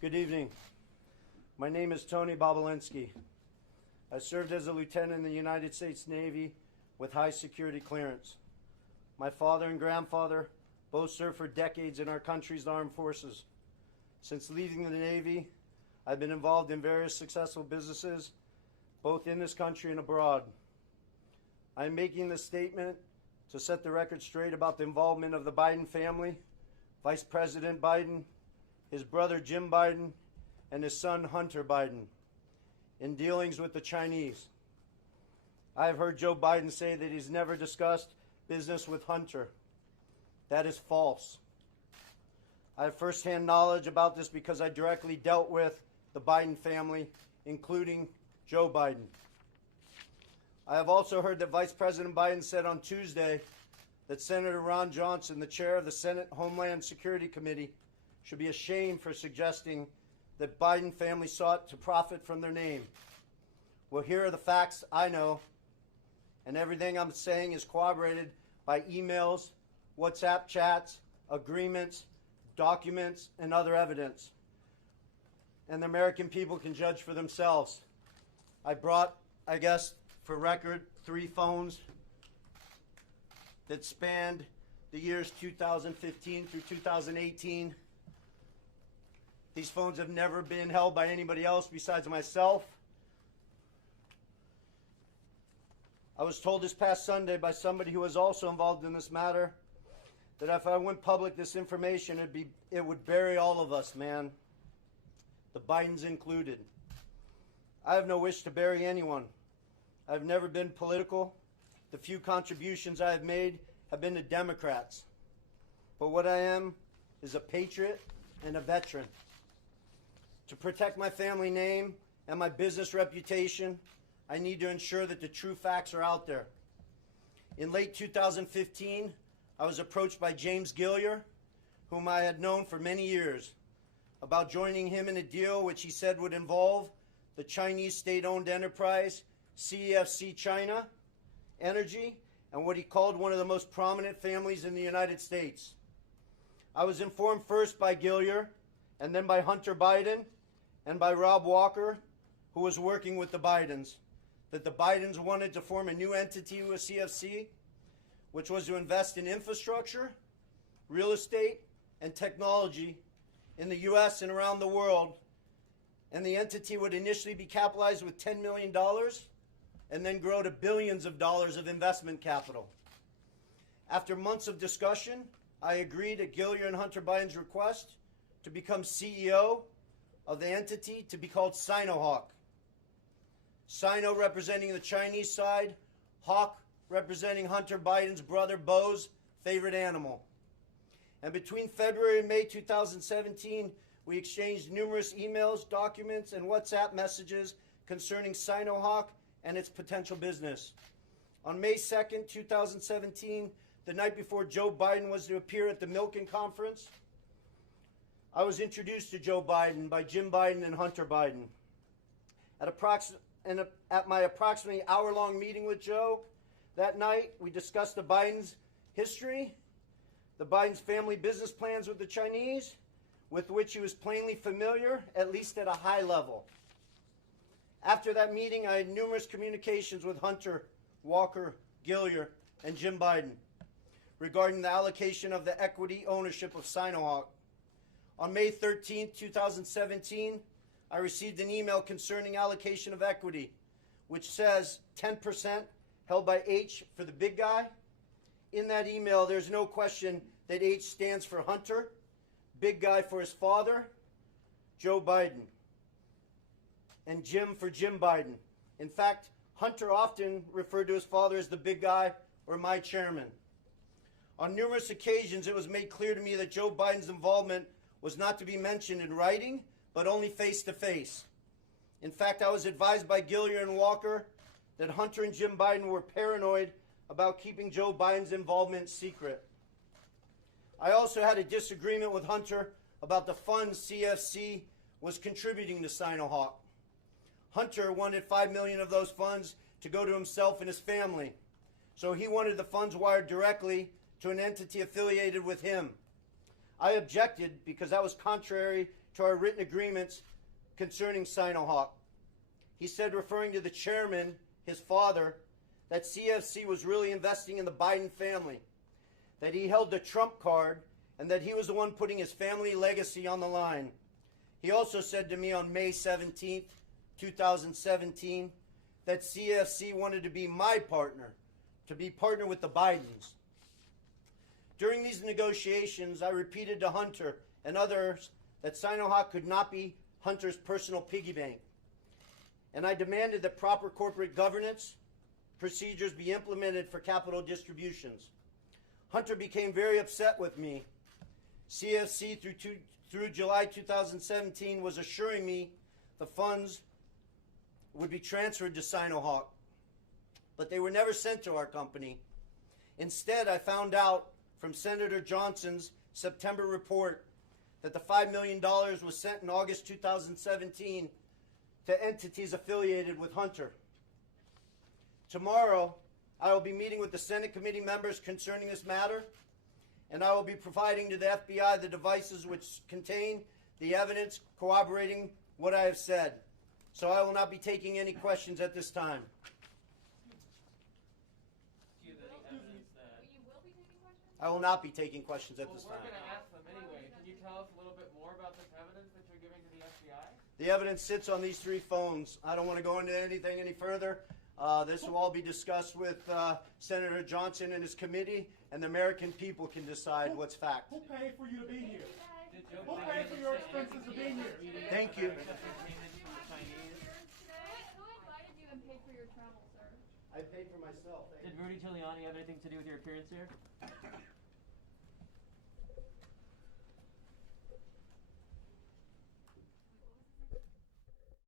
Good evening. My name is Tony Bobulinski. I served as a lieutenant in the United States Navy with high security clearance. My father and grandfather both served for decades in our country's armed forces. Since leaving the Navy, I've been involved in various successful businesses, both in this country and abroad. I'm making this statement to set the record straight about the involvement of the Biden family, Vice President Biden, his brother Jim Biden, and his son Hunter Biden in dealings with the Chinese. I have heard Joe Biden say that he's never discussed business with Hunter. That is false. I have firsthand knowledge about this because I directly dealt with the Biden family, including Joe Biden. I have also heard that Vice President Biden said on Tuesday that Senator Ron Johnson, the chair of the Senate Homeland Security Committee, should be ashamed for suggesting that Biden family sought to profit from their name. Well, here are the facts I know, and everything I'm saying is corroborated by emails, WhatsApp chats, agreements, documents, and other evidence. And the American people can judge for themselves. I brought, I guess, for record, 3 phones that spanned the years 2015 through 2018. These phones have never been held by anybody else besides myself. I was told this past Sunday by somebody who was also involved in this matter that if I went public this information, it would bury all of us, man. The Bidens included. I have no wish to bury anyone. I've never been political. The few contributions I have made have been to Democrats. But what I am is a patriot and a veteran. To protect my family name and my business reputation, I need to ensure that the true facts are out there. In late 2015, I was approached by James Gilliar, whom I had known for many years, about joining him in a deal which he said would involve the Chinese state-owned enterprise CEFC China Energy and what he called one of the most prominent families in the United States. I was informed first by Gilliar and then by Hunter Biden and by Rob Walker, who was working with the Bidens, that the Bidens wanted to form a new entity with CFC, which was to invest in infrastructure, real estate, and technology in the U.S. and around the world. And the entity would initially be capitalized with $10 million and then grow to billions of dollars of investment capital. After months of discussion, I agreed at Gilliar and Hunter Biden's request to become CEO of the entity to be called Sinohawk. Sino representing the Chinese side, Hawk representing Hunter Biden's brother Bo's favorite animal. And between February and May 2017, we exchanged numerous emails, documents, and WhatsApp messages concerning Sinohawk and its potential business. On May 2nd, 2017, the night before Joe Biden was to appear at the Milken Conference, I was introduced to Joe Biden by Jim Biden and Hunter Biden. At my approximately hour-long meeting with Joe that night, we discussed the Biden's history, the Biden's family business plans with the Chinese, with which he was plainly familiar, at least at a high level. After that meeting, I had numerous communications with Hunter, Walker, Gilliar, and Jim Biden regarding the allocation of the equity ownership of Sinohawk. On May 13, 2017, I received an email concerning allocation of equity, which says 10% held by H for the big guy. In that email, there's no question that H stands for Hunter, big guy for his father, Joe Biden, and Jim for Jim Biden. In fact, Hunter often referred to his father as the big guy or my chairman. On numerous occasions, it was made clear to me that Joe Biden's involvement was not to be mentioned in writing, but only face-to-face. In fact, I was advised by Gilliar and Walker that Hunter and Jim Biden were paranoid about keeping Joe Biden's involvement secret. I also had a disagreement with Hunter about the funds CFC was contributing to Sinohawk. Hunter wanted $5 million of those funds to go to himself and his family, so he wanted the funds wired directly to an entity affiliated with him. I objected because that was contrary to our written agreements concerning Sinohawk. He said, referring to the chairman, his father, that CFC was really investing in the Biden family, that he held the Trump card, and that he was the one putting his family legacy on the line. He also said to me on May 17th, 2017, that CFC wanted to be my partner, to be partner with the Bidens. During these negotiations, I repeated to Hunter and others that Sinohawk could not be Hunter's personal piggy bank. And I demanded that proper corporate governance procedures be implemented for capital distributions. Hunter became very upset with me. CFC through July 2017 was assuring me the funds would be transferred to Sinohawk, but they were never sent to our company. Instead, I found out from Senator Johnson's September report that the $5 million was sent in August 2017 to entities affiliated with Hunter. Tomorrow, I will be meeting with the Senate committee members concerning this matter, and I will be providing to the FBI the devices which contain the evidence corroborating what I have said. So I will not be taking any questions at this time. Do you have any evidence that... You will be taking questions? I will not be taking questions at this time. We're going to ask them anyway. Can you tell us a little bit more about this evidence that you're giving to the FBI? The evidence sits on these 3 phones. I don't want to go into anything any further. This will all be discussed with Senator Johnson and his committee, and the American people can decide what's fact. Who paid for you to be here? Did Joe Who paid for your expenses to be here? Thank you. Who invited you and paid for your travel, sir? I paid for myself. Did Rudy Giuliani have anything to do with your appearance here?